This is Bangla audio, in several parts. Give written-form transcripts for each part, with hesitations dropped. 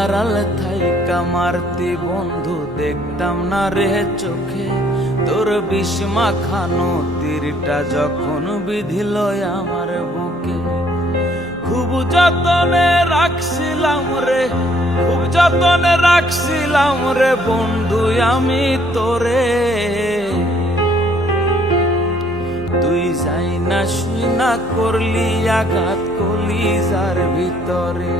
আড়াল থাইকা মারতি বন্ধু দেখতাম না রে চোখে, তোর বিষ মাখানো তীরটা যখন বিধিল আমার বুকে। খুব যতনে রাখছিলাম রে, খুব যতনে রাখছিলাম রে বন্ধু আমি তোরে, তুই যাই না শুই না করলি আঘাত কলিজার ভিতরে।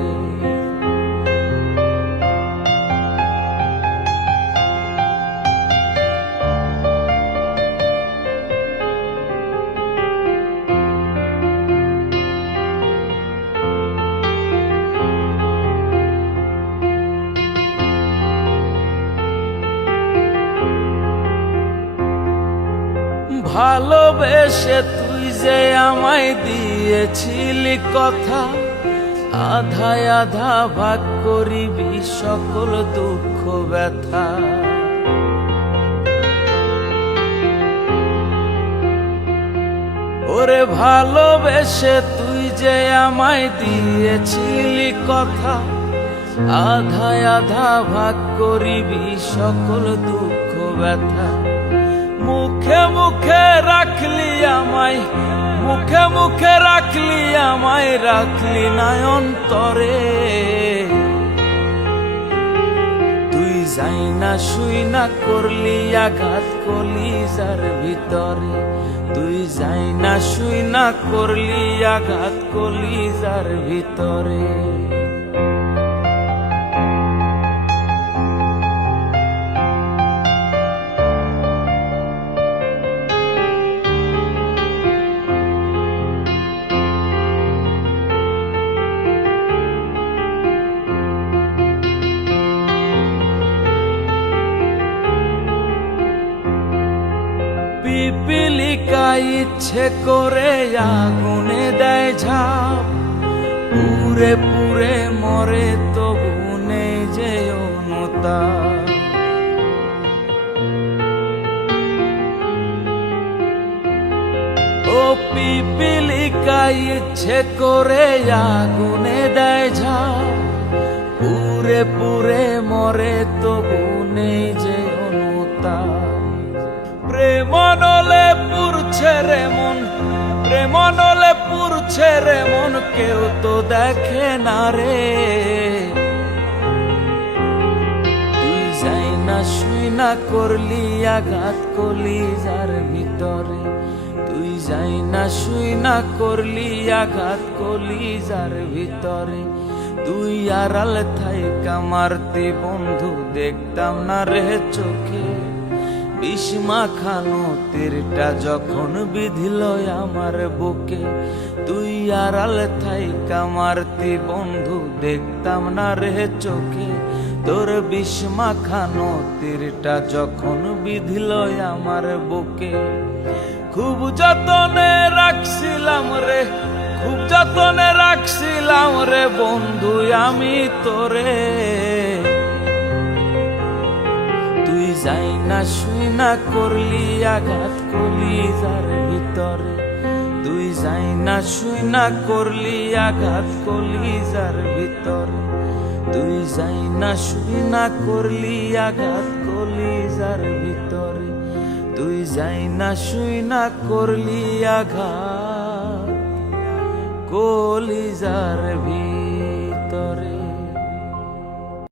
ভালোবেসে তুই যে আমায় দিয়েছিলি কথা, আধায় আধা ভাগ করিবি সকল দুঃখ ব্যথা। ওরে ভালোবেসে তুই যে আমায় দিয়েছিলি কথা, আধায় আধা ভাগ করিবি সকল দুঃখ ব্যথা। মুখে মুখে রাখলি আমায়, মুখে মুখে রাখলি আমায়, রাখলি না অন্তরে। তুই যাই না শুই না করলি আঘাত কলিজার ভিতরে, তুই যাই না শুই না করলি আঘাত কলিজার ভিতরে। পিপিলিকা ইচ্ছে করে আগুনে দেয় ঝাঁপ, পুরে পুরে মরে তবু নেই যে অনুতাপ। ও পিপিলিকা ইচ্ছে করে আগুনে দেয় ঝাঁপ, পুরে পুরে মরে তবু নেই যে অনুতাপ। প্রেম নলে পুরছে রে মন, প্রেম নলে পুরছে রে মন, কেউ তো দেখে না রে। তুই যাই না শুই না করলি আঘাত কলিজার ভিতরে, তুই যাই না শুই না করলি আঘাত কলিজার ভিতরে। তুই আড়াল থাইকা মারতি বন্ধু দেখতাম না রে চোখে, বিষ মাখানো তীরটা যখন বিধিল আমার বুকে। তুই আড়াল থাইকা মারতি বন্ধু দেখতাম না রে চোখে, তোর বিষ মাখানো তীরটা যখন বিধিল আমার বুকে। খুব যতনে রাখছিলাম রে, খুব যতনে রাখছিলাম রে বন্ধু আমি তোরে, তুই যাই না শুই না করলি আঘাত কলিজার ভিতরে, তুই যাই না শুই না করলি আঘাত কলিজার ভিতরে। তুই যাই না শুই না করলি আঘাত কলিজার ভিতরে, তুই যাই না শুই না করলি আঘাত কলিজার ভিতরে।